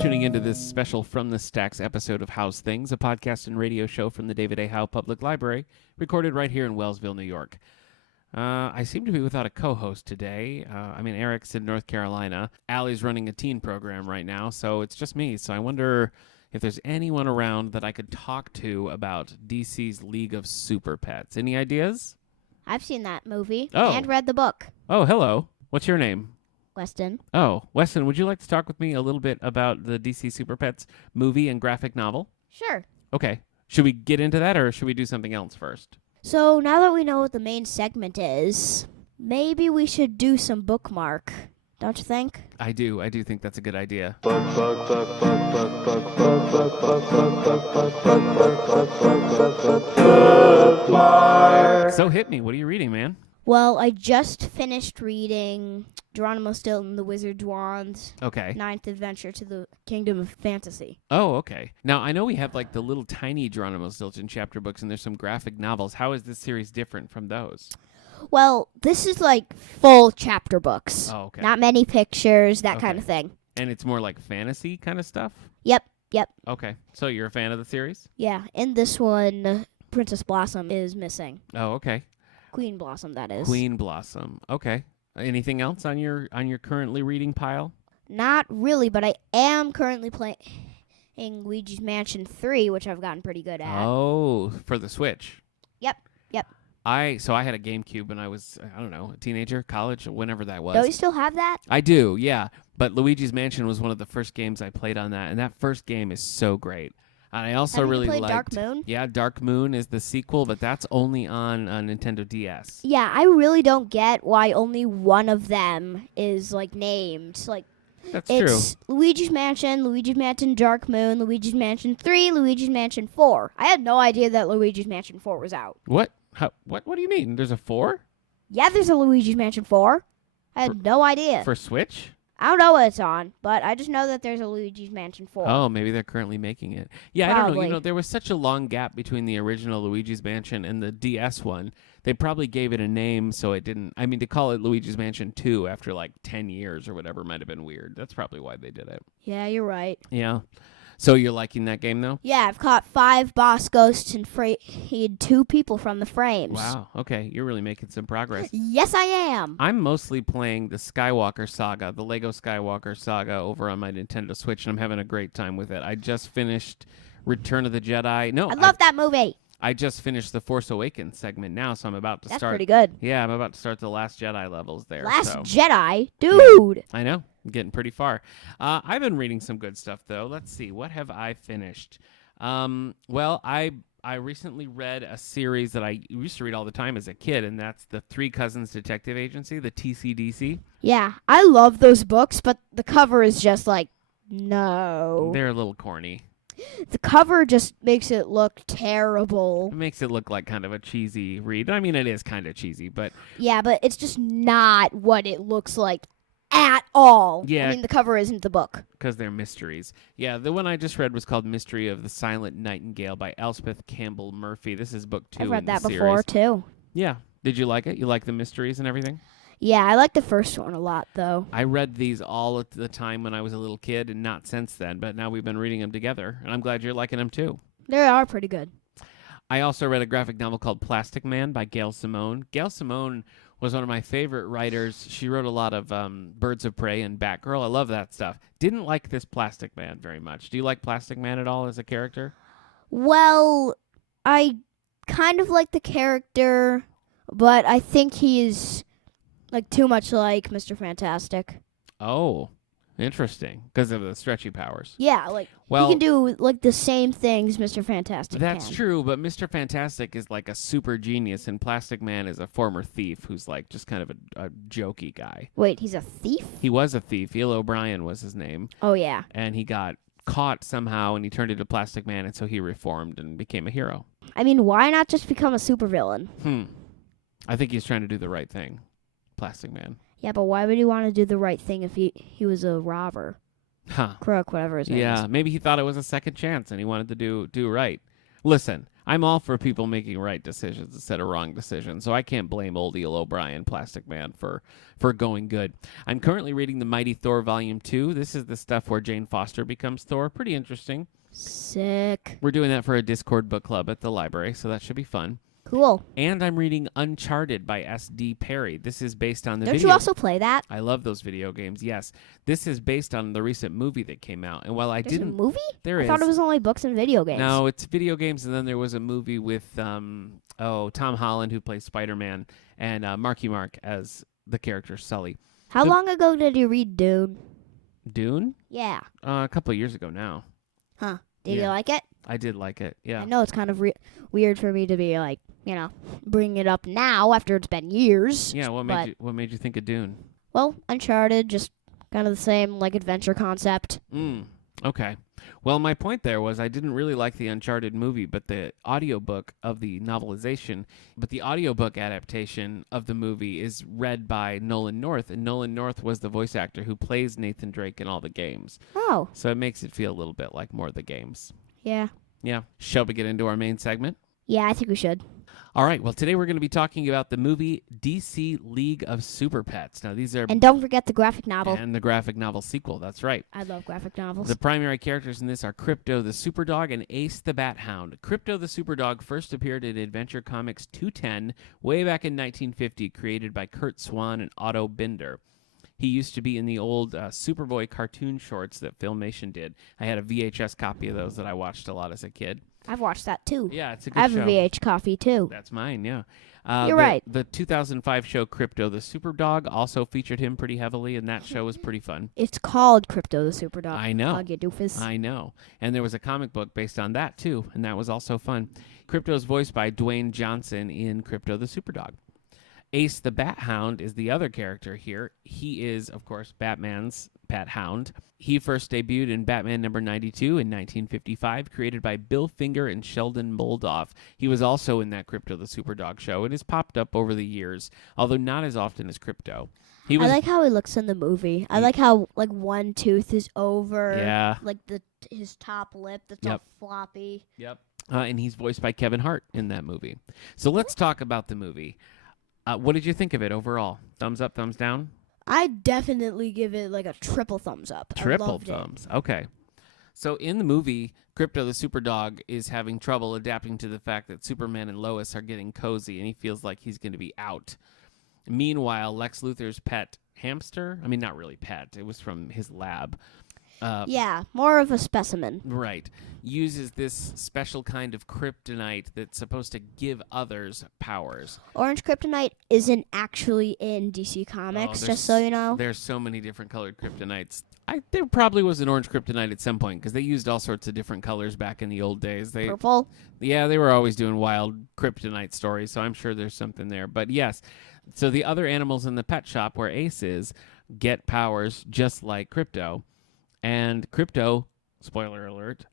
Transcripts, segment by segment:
tuning into this special From the Stacks episode of How's Things, a podcast and radio show from the David A. Howe Public Library, recorded right here in Wellsville, New York. I seem to be without a co-host today. Eric's in North Carolina. Allie's running a teen program right now, so it's just me. So I wonder if there's anyone around that I could talk to about DC's League of Super Pets. Any ideas? I've seen that movie and read the book. Oh, hello. What's your name? Weston. Oh, Weston, would you like to talk with me a little bit about the DC Super Pets movie and graphic novel? Sure. Okay. Should we get into that, or should we do something else first? So now that we know what the main segment is, maybe we should do some bookmark. Don't you think? I do think that's a good idea. So hit me. What are you reading, man? Well, I just finished reading Geronimo Stilton, The Wizard's Wand. Okay. Ninth Adventure to the Kingdom of Fantasy. Oh, okay. Now, I know we have like the little tiny Geronimo Stilton chapter books, and there's some graphic novels. How is this series different from those? Well, this is like full chapter books. Oh, okay. Not many pictures, that kind of thing. And it's more like fantasy kind of stuff? Yep. Okay. So you're a fan of the series? Yeah, in this one, Princess Blossom is missing. Oh, okay. Queen Blossom, that is. Queen Blossom. Okay. Anything else on your currently reading pile? Not really, but I am currently playing Luigi's Mansion 3, which I've gotten pretty good at. Oh, for the Switch. Yep. I had a GameCube when I was, I don't know, a teenager, college, whenever that was. Don't you still have that? I do, yeah. But Luigi's Mansion was one of the first games I played on that, and that first game is so great. And I also Have really you played liked Dark Moon? Yeah, Dark Moon is the sequel, but that's only on Nintendo DS. Yeah, I really don't get why only one of them is like named. Like That's it's true. Luigi's Mansion, Dark Moon, Luigi's Mansion 3, Luigi's Mansion 4. I had no idea that Luigi's Mansion 4 was out. What? What do you mean? There's a 4? Yeah, there's a Luigi's Mansion 4. I had no idea. For Switch? I don't know what it's on, but I just know that there's a Luigi's Mansion 4. Oh, maybe they're currently making it. Yeah, Probably. I don't know. You know, there was such a long gap between the original Luigi's Mansion and the DS one. They probably gave it a name so it didn't... I mean, to call it Luigi's Mansion 2 after like 10 years or whatever might have been weird. That's probably why they did it. Yeah, you're right. Yeah. So you're liking that game, though? Yeah, I've caught 5 boss ghosts and freed 2 people from the frames. Wow. Okay. You're really making some progress. Yes, I am. I'm mostly playing the Skywalker Saga, the Lego Skywalker Saga over on my Nintendo Switch, and I'm having a great time with it. I just finished Return of the Jedi. No, I love that movie. I just finished the Force Awakens segment now, so I'm about to That's start. pretty good. Yeah, I'm about to start the Last Jedi levels there. Last so. Jedi? Dude. I know. I'm getting pretty far. I've been reading some good stuff, though. Let's see. What have I finished? Well, I recently read a series that I used to read all the time as a kid, and that's the Three Cousins Detective Agency, the TCDC. Yeah, I love those books, but the cover is just like, no. They're a little corny. The cover just makes it look terrible. It makes it look like kind of a cheesy read. I mean, it is kind of cheesy, but... Yeah, but it's just not what it looks like at all. Yeah. I mean, the cover isn't the book. Because they're mysteries. Yeah, the one I just read was called Mystery of the Silent Nightingale by Elspeth Campbell Murphy. This is book 2 I've read in the that series. before, too. Yeah. Did you like it? You like the mysteries and everything? Yeah, I like the first one a lot, though. I read these all at the time when I was a little kid and not since then, but now we've been reading them together, and I'm glad you're liking them too. They are pretty good. I also read a graphic novel called Plastic Man by Gail Simone. Gail Simone was one of my favorite writers. She wrote a lot of Birds of Prey and Batgirl. I love that stuff. Didn't like this Plastic Man very much. Do you like Plastic Man at all as a character? Well, I kind of like the character, but I think he's like too much like Mr. Fantastic. Oh, interesting. Because of the stretchy powers. Yeah, like he can do like the same things Mr. Fantastic That's can. true, but Mr. Fantastic is like a super genius, and Plastic Man is a former thief who's like just kind of a jokey guy. Wait, he's a thief? He was a thief. Eel O'Brien was his name. Oh, yeah. And he got caught somehow, and he turned into Plastic Man, and so he reformed and became a hero. I mean, why not just become a supervillain? I think he's trying to do the right thing. Plastic Man. Yeah, but why would he want to do the right thing if he was a robber? Huh. Crook, whatever his name is. Yeah, maybe he thought it was a second chance and he wanted to do right. Listen, I'm all for people making right decisions instead of wrong decisions, so I can't blame old E.L. O'Brien, Plastic Man, for going good. I'm currently reading The Mighty Thor Volume 2. This is the stuff where Jane Foster becomes Thor. Pretty interesting. Sick. We're doing that for a Discord book club at the library, so that should be fun. Cool. And I'm reading Uncharted by S.D. Perry. This is based on the Don't video. you also play that? I love those video games, yes. This is based on the recent movie that came out. And while I There's didn't... a movie? There I is. thought it was only books and video games. No, it's video games, and then there was a movie with Tom Holland, who plays Spider-Man, and Marky Mark as the character Sully. How long ago did you read Dune? Dune? Yeah. A couple of years ago now. Huh. Did Yeah. you like it? I did like it, yeah. I know it's kind of weird for me to be like, bringing it up now after it's been years. Yeah, what made you think of Dune? Well, Uncharted, just kind of the same like adventure concept. Okay. Well, my point there was I didn't really like the Uncharted movie, but the audiobook of the novelization, but the audiobook adaptation of the movie is read by Nolan North, and Nolan North was the voice actor who plays Nathan Drake in all the games. Oh. So it makes it feel a little bit like more of the games. Yeah. Yeah. Shall we get into our main segment? Yeah, I think we should. All right. Well, today we're going to be talking about the movie DC League of Super Pets. Now, these are... And don't forget the graphic novel. And the graphic novel sequel. That's right. I love graphic novels. The primary characters in this are Crypto the Superdog and Ace the Bat Hound. Crypto the Superdog first appeared in Adventure Comics 210 way back in 1950, created by Kurt Swan and Otto Binder. He used to be in the old Superboy cartoon shorts that Filmation did. I had a VHS copy of those that I watched a lot as a kid. I've watched that too. Yeah, it's a good I have show. a VH copy too. That's mine, yeah. You're right. The 2005 show Crypto the Superdog also featured him pretty heavily, and that show was pretty fun. It's called Crypto the Superdog. I know. You doofus. I know. And there was a comic book based on that, too, and that was also fun. Crypto's voiced by Dwayne Johnson in Crypto the Superdog. Ace the Bat Hound is the other character here. He is, of course, Batman's Bat Hound. He first debuted in Batman number 92 in 1955, created by Bill Finger and Sheldon Moldoff. He was also in that Crypto the Superdog show and has popped up over the years, although not as often as Crypto. I like how he looks in the movie. I like how like one tooth is over. Yeah. Like his top lip that's all floppy. Yep. And he's voiced by Kevin Hart in that movie. So let's talk about the movie. What did you think of it overall? Thumbs up, thumbs down? I definitely give it like a triple thumbs up. Triple thumbs. Okay. So in the movie, Crypto the Superdog is having trouble adapting to the fact that Superman and Lois are getting cozy, and he feels like he's going to be out. Meanwhile, Lex Luthor's pet hamster, I mean, not really pet, it was from his lab. Yeah, more of a specimen. Right. Uses this special kind of kryptonite that's supposed to give others powers. Orange kryptonite isn't actually in DC Comics, just so you know. There's so many different colored kryptonites. There probably was an orange kryptonite at some point because they used all sorts of different colors back in the old days. Purple? Yeah, they were always doing wild kryptonite stories, so I'm sure there's something there. But yes, so the other animals in the pet shop where Ace is get powers just like Crypto. And Crypto, spoiler alert,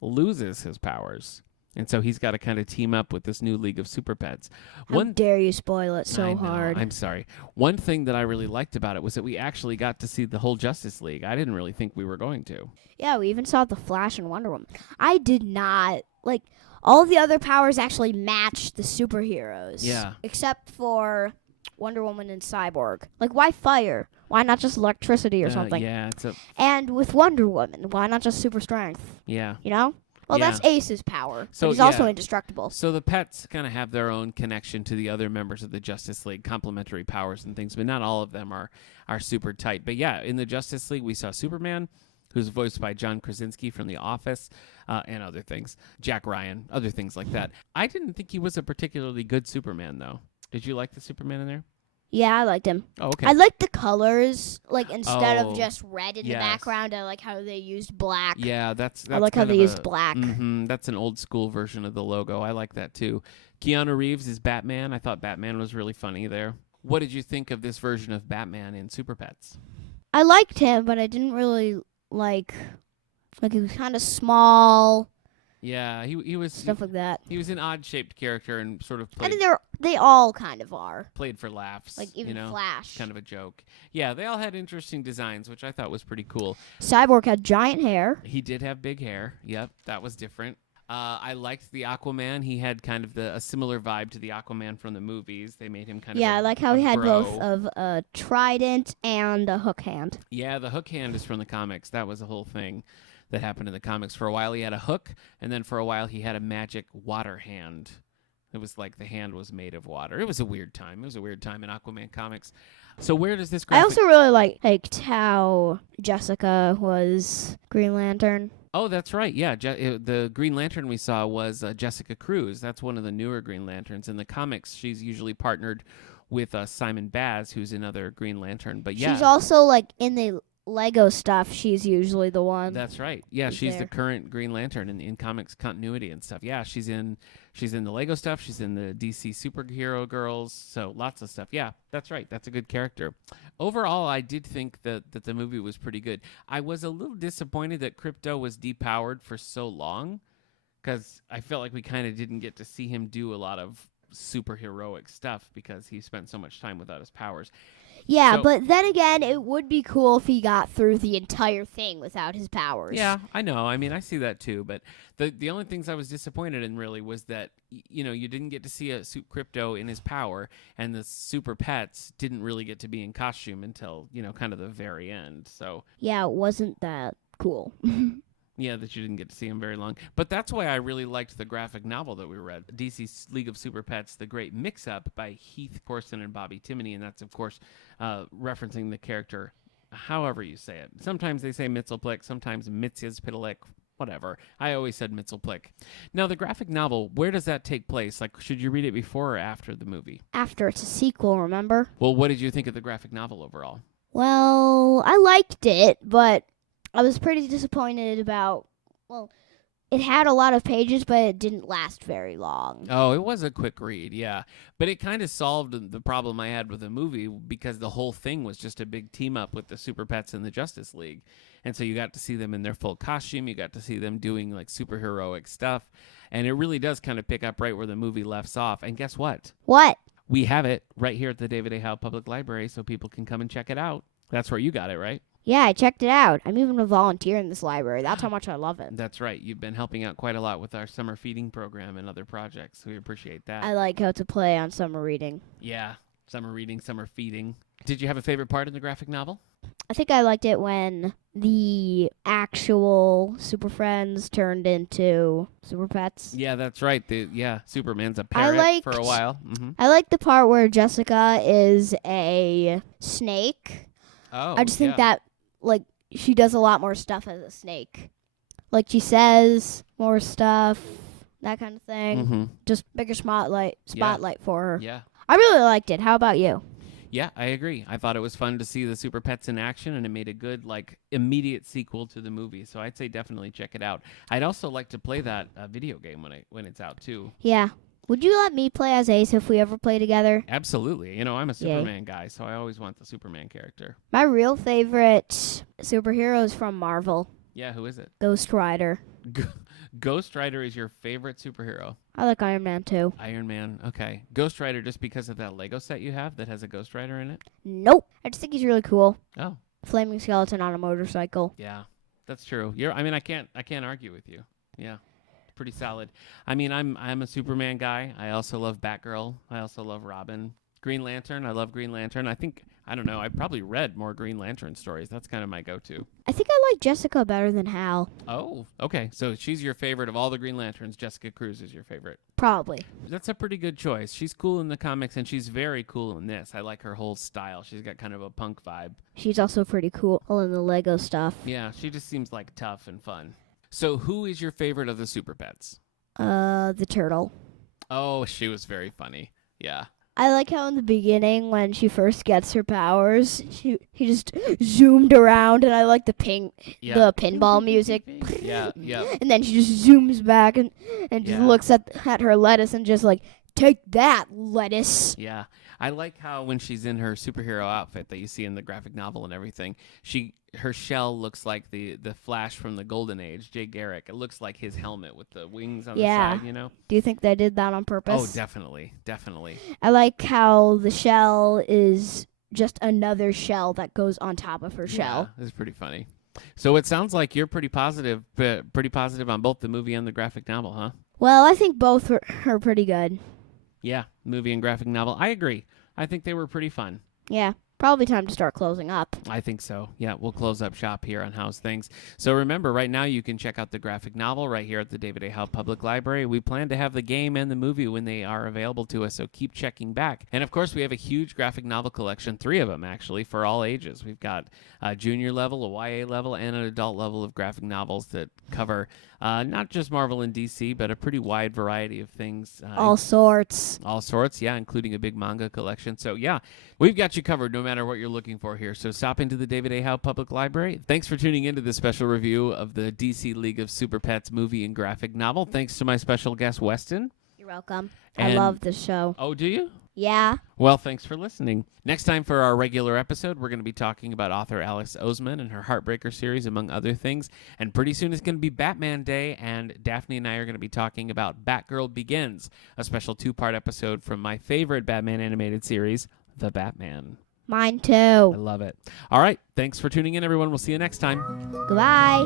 loses his powers. And so he's got to kind of team up with this new League of Super Pets. How dare you spoil it so I know, hard. I'm sorry. One thing that I really liked about it was that we actually got to see the whole Justice League. I didn't really think we were going to. Yeah, we even saw the Flash and Wonder Woman. I did not. Like, all the other powers actually matched the superheroes. Yeah. Except for Wonder Woman and Cyborg. Like, why fire? Why not just electricity or something? Yeah, And with Wonder Woman, why not just super strength? Yeah. You know? Well, Yeah. That's Ace's power. So, he's also indestructible. So the pets kind of have their own connection to the other members of the Justice League, complementary powers and things, but not all of them are super tight. But yeah, in the Justice League, we saw Superman, who's voiced by John Krasinski from The Office, and other things. Jack Ryan, other things like that. I didn't think he was a particularly good Superman, though. Did you like the Superman in there? Yeah, I liked him. Oh, okay. I like the colors. Like, instead of just red in the yes. background, I like how they used black. Yeah, that's I like how kind they of used black. That's an old school version of the logo. I like that, too. Keanu Reeves is Batman. I thought Batman was really funny there. What did you think of this version of Batman in Super Pets? I liked him, but I didn't really like he was kind of small. Yeah, he was Stuff like that. He was an odd-shaped character and sort of I think they all kind of are. played for laughs. Like, even you know? Flash. Kind of a joke. Yeah, they all had interesting designs, which I thought was pretty cool. Cyborg had giant hair. He did have big hair. Yep, that was different. I liked the Aquaman. He had kind of a similar vibe to the Aquaman from the movies. They made him kind of I like how he had bro. both of a trident and a hook hand. Yeah, the hook hand is from the comics. That was a whole thing that happened in the comics. For a while he had a hook, and then for a while he had a magic water hand. It was like the hand was made of water. It was a weird time. It was a weird time in Aquaman comics. So where does this graphic... I also really liked how Jessica was Green Lantern. Oh, that's right. Yeah, the Green Lantern we saw was Jessica Cruz. That's one of the newer Green Lanterns. In the comics, she's usually partnered with Simon Baz, who's another Green Lantern. But yeah, she's also like in the Lego stuff. She's usually the one. That's right. Yeah, she's the current Green Lantern in comics continuity and stuff. Yeah, she's in the Lego stuff. She's in the DC Superhero Girls. So lots of stuff. Yeah, that's right. That's a good character. Overall, I did think that the movie was pretty good. I was a little disappointed that Krypto was depowered for so long, because I felt like we kind of didn't get to see him do a lot of superheroic stuff because he spent so much time without his powers. Yeah, but then again, it would be cool if he got through the entire thing without his powers. Yeah, I know. I mean, I see that too. But the only things I was disappointed in really was that, you didn't get to see a Krypto in his power, and the super pets didn't really get to be in costume until, kind of the very end. So yeah, it wasn't that cool. Yeah, that you didn't get to see him very long. But that's why I really liked the graphic novel that we read, DC's League of Super Pets, The Great Mix-Up by Heath Corson and Bobby Timoney. And that's, of course, referencing the character, however you say it. Sometimes they say Mxyzptlk, sometimes Mxyzptlk, whatever. I always said Mxyzptlk. Now, the graphic novel, where does that take place? Like, should you read it before or after the movie? After. It's a sequel, remember? Well, what did you think of the graphic novel overall? Well, I liked it, but I was pretty disappointed about, it had a lot of pages, but it didn't last very long. Oh, it was a quick read, yeah. But it kind of solved the problem I had with the movie, because the whole thing was just a big team up with the Super Pets and the Justice League. And so you got to see them in their full costume. You got to see them doing like superheroic stuff. And it really does kind of pick up right where the movie left off. And guess what? What? We have it right here at the David A. Howe Public Library, so people can come and check it out. That's where you got it, right? Yeah, I checked it out. I'm even a volunteer in this library. That's how much I love it. That's right. You've been helping out quite a lot with our summer feeding program and other projects. We appreciate that. I like how to play on summer reading. Yeah, summer reading, summer feeding. Did you have a favorite part in the graphic novel? I think I liked it when the actual Super Friends turned into Super Pets. Yeah, that's right. Superman's a parrot for a while. Mm-hmm. I like the part where Jessica is a snake. Oh, I just think that, she does a lot more stuff as a snake. Like, she says more stuff, that kind of thing. Mm-hmm. Just bigger spotlight for her. Yeah. I really liked it. How about you? Yeah, I agree. I thought it was fun to see the Super Pets in action, and it made a good, immediate sequel to the movie. So I'd say definitely check it out. I'd also like to play that video game when it's out, too. Yeah. Would you let me play as Ace if we ever play together? Absolutely. I'm a Superman guy, so I always want the Superman character. My real favorite superhero is from Marvel. Yeah, who is it? Ghost Rider. Ghost Rider is your favorite superhero? I like Iron Man too. Iron Man, okay. Ghost Rider just because of that Lego set you have that has a Ghost Rider in it? Nope. I just think he's really cool. Oh. Flaming skeleton on a motorcycle. Yeah, that's true. I can't argue with you. Yeah. Pretty solid. I'm a Superman guy. I also love Batgirl. I also love Robin. Green Lantern. I love Green Lantern. I probably read more Green Lantern stories. That's kind of my go-to. I think I like Jessica better than Hal. Oh, okay. So she's your favorite of all the Green Lanterns. Jessica Cruz is your favorite. Probably. That's a pretty good choice. She's cool in the comics, and she's very cool in this. I like her whole style. She's got kind of a punk vibe. She's also pretty cool in the Lego stuff. Yeah, she just seems like tough and fun. So who is your favorite of the Super Pets? The turtle. Oh, she was very funny. Yeah. I like how in the beginning when she first gets her powers, he just zoomed around, and I like the pinball music. Yeah. And then she just zooms back and just looks at her lettuce and just take that, lettuce. Yeah. I like how when she's in her superhero outfit that you see in the graphic novel and everything, her shell looks like the Flash from the Golden Age, Jay Garrick. It looks like his helmet with the wings on the side, Do you think they did that on purpose? Oh, definitely. I like how the shell is just another shell that goes on top of her shell. Yeah, it's pretty funny. So it sounds like you're pretty positive on both the movie and the graphic novel, huh? Well, I think both are pretty good. Yeah, movie and graphic novel. I agree. I think they were pretty fun. Yeah, probably time to start closing up. I think so. Yeah, we'll close up shop here on How's Things. So remember, right now you can check out the graphic novel right here at the David A. Howe Public Library. We plan to have the game and the movie when they are available to us, so keep checking back. And of course, we have a huge graphic novel collection, 3 of them actually, for all ages. We've got a junior level, a YA level, and an adult level of graphic novels that cover not just Marvel and DC, but a pretty wide variety of things. All sorts. All sorts, yeah, including a big manga collection. So, yeah, we've got you covered no matter what you're looking for here. So stop into the David A. Howe Public Library. Thanks for tuning into this special review of the DC League of Super Pets movie and graphic novel. Thanks to my special guest, Weston. You're welcome. And I love this show. Oh, do you? Yeah. Well, thanks for listening. Next time for our regular episode, we're going to be talking about author Alice Oseman and her Heartbreaker series, among other things. And pretty soon it's going to be Batman Day, and Daphne and I are going to be talking about Batgirl Begins, a special 2-part episode from my favorite Batman animated series, The Batman. Mine too. I love it. All right. Thanks for tuning in, everyone. We'll see you next time. Goodbye.